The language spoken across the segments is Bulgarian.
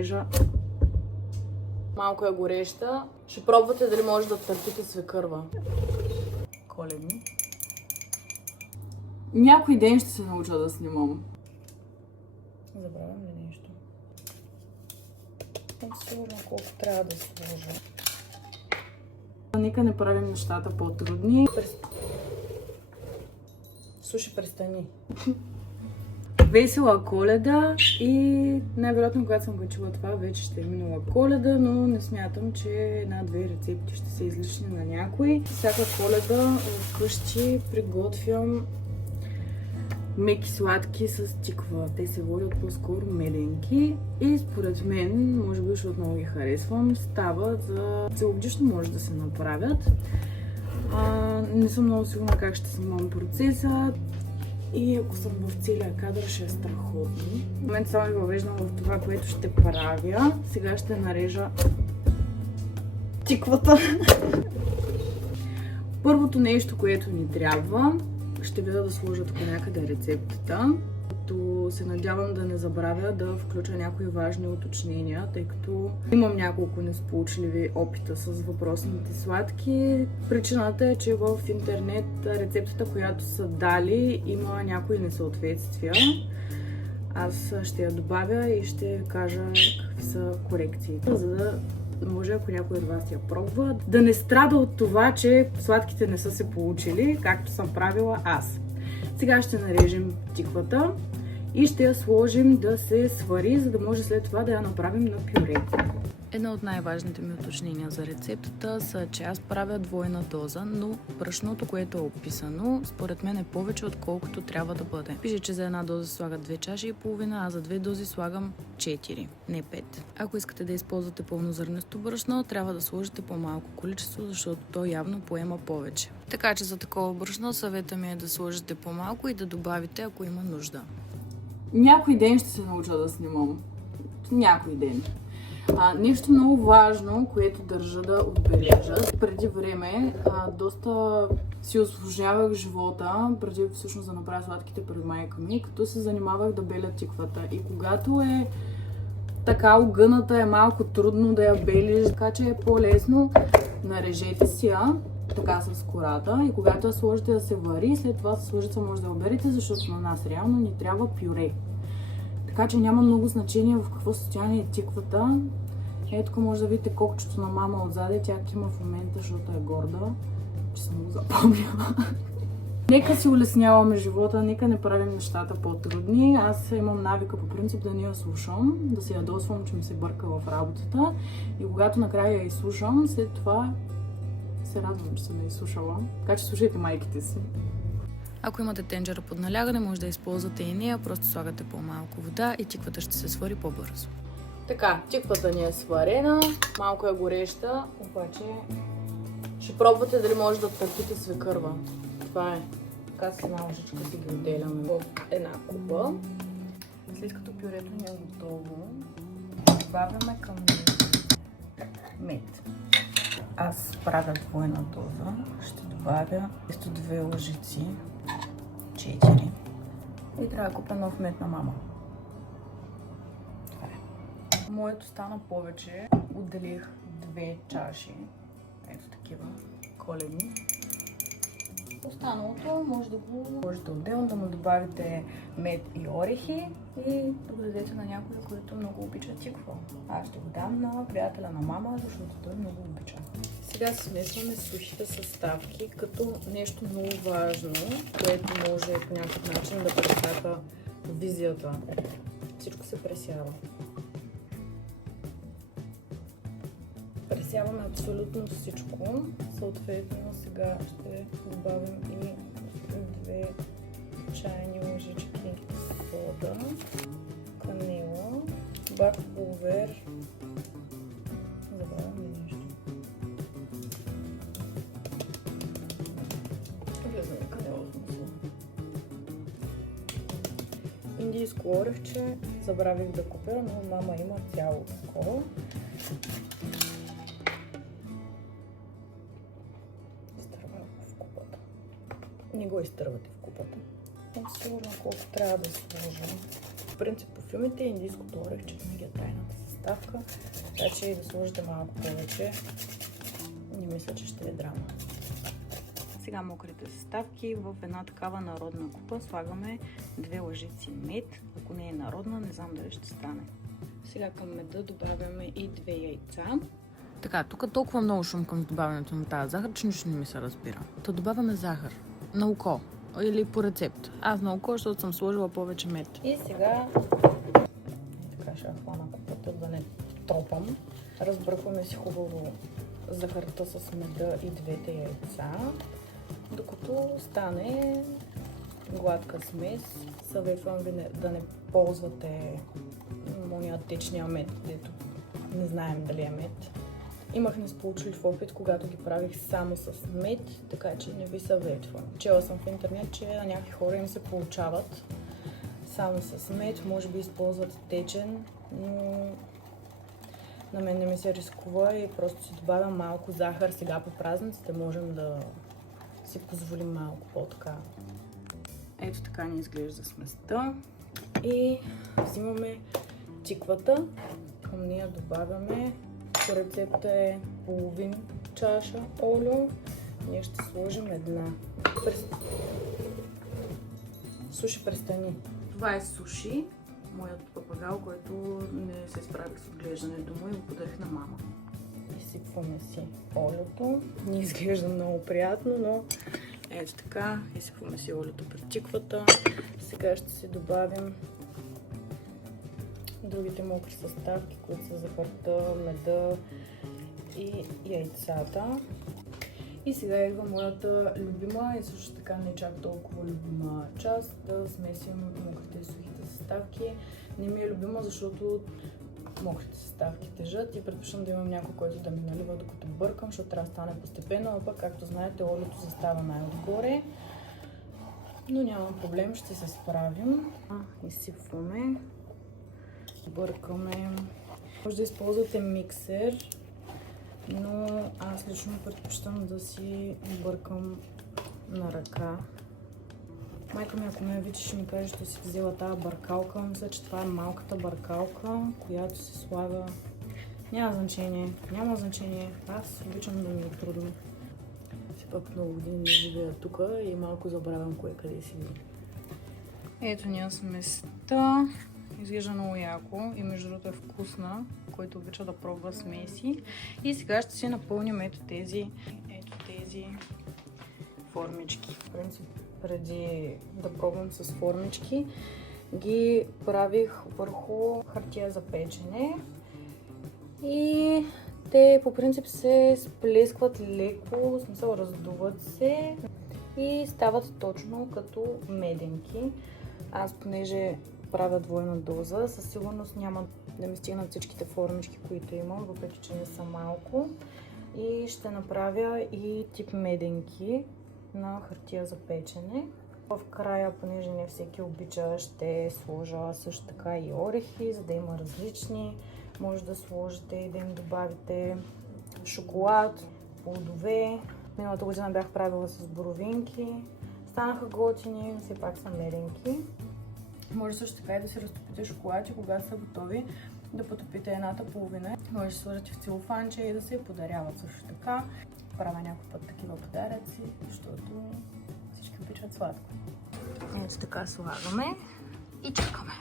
нарежа. Малко е гореща. Ще пробвате дали може да търпите свекърва. Коледни. Някой ден ще се науча да снимам. Забравям ли нещо? Сигурно колко трябва да сложа. Нека не правим нещата по-трудни. Слушай, престани. Весела Коледа и най-вероятно, когато съм качила това, вече ще е минала Коледа, но не смятам, че една-две рецепти ще са излишни на някой. Всяка Коледа вкъщи приготвям меки сладки с тиква. Те се водят по-скоро меденки и според мен, може би защото много ги харесвам, става за целогодишно може да се направят. Не съм много сигурна как ще снимам процеса и ако съм в целия кадър ще е страхотно. В момента само ви въвеждам в това, което ще правя. Сега ще нарежа тиквата. Първото нещо, което ни трябва, ще видя да сложа тук някъде рецептата. Като се надявам да не забравя да включа някои важни уточнения, тъй като имам няколко несполучливи опита с въпросните сладки. Причината е, че в интернет рецептата, която са дали, има някои несъответствия. Аз ще я добавя и ще кажа какви са корекциите, за да може, ако някой от вас я пробва, да не страда от това, че сладките не са се получили, както съм правила аз. Сега ще нарежем тиквата и ще я сложим да се свари, за да може след това да я направим на пюре. Едно от най-важните ми уточнения за рецептата са, че аз правя двойна доза, но брашното, което е описано, според мен е повече, отколкото трябва да бъде. Пише, че за една доза слагат 2 чаши и половина, а за 2 дози слагам 4, не 5. Ако искате да използвате пълнозърнесто брашно, трябва да сложите по-малко количество, защото то явно поема повече. Така че за такова брашно съвета ми е да сложите по-малко и да добавите, ако има нужда. Някой ден ще се науча да снимам. Някой ден. Нещо много важно, което държа да отбележа. Преди време доста си усложнявах живота, преди всъщност да направя сладките пред майка ми, като се занимавах да беля тиквата. И когато е така огъната, е малко трудно да я белиш, така че е по-лесно. Нарежете си я така с кората и когато я сложите да се вари, след това с лъжица може да я оберете, защото на нас реално ни трябва пюре. Така че няма много значение в какво състояние е тиквата. Ето тук може да видите кокчето на мама отзаде. Тя кима в момента, защото е горда, че съм го запомнила. Нека си улесняваме живота, нека не правим нещата по-трудни. Аз имам навика по принцип да не я слушам, да се ядосвам, че ми се бърка в работата. И когато накрая я изслушам, след това се радвам, че съм я изслушала. Така че слушайте майките си. Ако имате тенджера под налягане, може да използвате и нея, просто слагате по-малко вода и тиквата ще се свари по-бързо. Така, тиквата ни е сварена, малко е гореща, обаче ще пробвате дали може да търпите свекърва. Това е. Така с една лъжичка си ги отделяме в една купа. След като пюрето ни е готово, добавяме към мед. Аз правя двойна доза, ще добавя вместо 2 лъжици 4. И трябва да купя нов мед на мама. Това е. Моето стана повече. Отделих 2 чаши. Ето такива коледни. Останалото може да го сложите отделно, да му добавите мед и орехи и да го дадете на някой, който много обича тиква. Аз ще го дам на приятеля на мама, защото той много обича. Сега смесваме сухите съставки, като нещо много важно, което може по някакъв начин да пресака визията. Всичко се пресява. Пресяваме абсолютно всичко. Съответно сега ще добавим и 2 чайни лъжички сода, канела, бак пулвер. Забравям ли нещо? Влизаме канелото масло. Индийско орехче. Забравих да купя, но мама има цяло такова. Не го изтървате в купата. Сигурно колко трябва да сложа. В принцип по филмите индийското орехче винаги е тайната съставка. съставка, така че и да сложите малко повече. Не мисля, че ще е драма. Сега мокрите съставки в една такава народна купа слагаме 2 лъжици мед. Ако не е народна, не знам дали ще стане. Сега към меда добавяме и 2 яйца. Така, тук толкова много шум към добавянето на тази захар, че нищо не ми се разбира. То добавяме захар на око или по рецепт. Аз на око, защото съм сложила повече мед. И сега така ще хвана купата да не тропам. Разбъркваме си хубаво захарта с меда и 2 яйца, докато стане гладка смес. Съветвам ви да не ползвате мония течния мед, дето не знаем дали е мед. Имах несполучлив опит, когато ги правих само с мед, така че не ви съветвам. Чела съм в интернет, че на някакви хора им се получават само с мед, може би използват течен, но на мен не ми се рискува и просто си добавям малко захар. Сега по празниците можем да си позволим малко по-така. Ето така ни изглежда сместа. И взимаме тиквата. Към нея добавяме, по рецепта е половин чаша олио. Ние ще сложим една. Суши престани. Това е суши. Моят папагал, който не се справих с отглеждането му и го подарих на мама. Изсипваме си олиото. Не изглежда много приятно, но ето така. Изсипваме си олиото при тиквата. Сега ще си добавим другите мокри съставки, които са захарта, меда и яйцата. И сега идва моята любима и също така не чак толкова любима част, да смесим мокрите и сухите съставки. Не ми е любима, защото мокрите съставки тежат и предпочитам да имам някой, който да ми налива докато бъркам, защото трябва да стане постепенно, а пък, както знаете, олиото застава най-отгоре. Но няма проблем, ще се справим. Изсипваме, бъркаме. Може да използвате миксер, но аз лично предпочитам да си бъркам на ръка. Майка ми, ако ме види, ще ми каже, че си взела тази бъркалка. Мисля, че това е малката бъркалка, която се слага. Няма значение, няма значение. Аз обичам да ми е трудно. Все пак много години живея тук и малко забравям кое къде си ви. Ето ние сместа. Изглежда много яко и между другото е вкусна, който обича да пробва смеси. И сега ще си напълним ето тези формички. В принцип, преди да пробвам с формички, ги правих върху хартия за печене. И те по принцип се сплескват леко, в смисъл раздуват се и стават точно като меденки. Аз, понеже правя двойна доза, със сигурност няма да ми стигнат всичките формички, които имам, въпреки че не са малко. И ще направя и тип меденки на хартия за печене. В края, понеже не всеки обича, ще сложа също така и орехи, за да има различни. Може да сложите и да им добавите шоколад, плодове. Миналата година бях правила с боровинки. Станаха готини, все пак са меденки. Може също така и да си разтопите шоколад и когато са готови, да потопите едната половина. Може да сложите в целофанче и да се подаряват също така. Правя някой път такива подаръци, защото всички обичат сладко. Ето така слагаме и чакаме.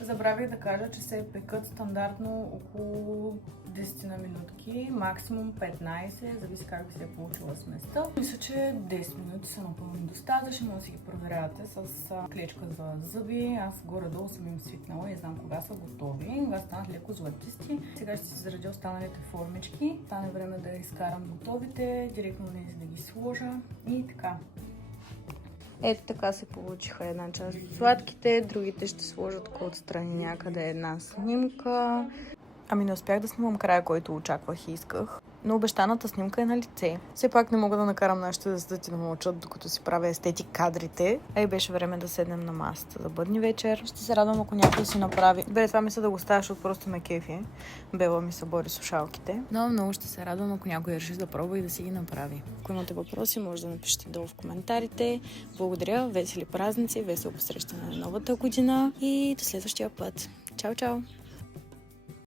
Забравих да кажа, че се пекат стандартно около 10 на минутки, максимум 15, зависи как ви се е получила сместа. Мисля, че 10 минути са напълно достатъчни, може да си ги проверявате с клечка за зъби. Аз горе-долу съм им свикнала и знам кога са готови, кога станат леко златисти. Сега ще си заредя останалите формички. Стане време да изкарам готовите, директно да ги сложа и така. Ето така се получиха една част от сладките, другите ще сложат отстрани някъде една снимка. Ами не успях да снимам края, който очаквах и исках, но обещаната снимка е на лице. Все пак не мога да накарам нашите децата да мълчат, докато си правя естетик кадрите. А и беше време да седнем на масата за бъдни вечер. Ще се радвам, ако някой си направи. Това мисля да го ставаш, защото просто ме кефи. Бела ми събори слушалките. Но много ще се радвам, ако някой реши да пробва и да си ги направи. Ако имате въпроси, може да напишете долу в коментарите. Благодаря, весели празници, весело посрещане на новата година и до следващия път. Чао, чао!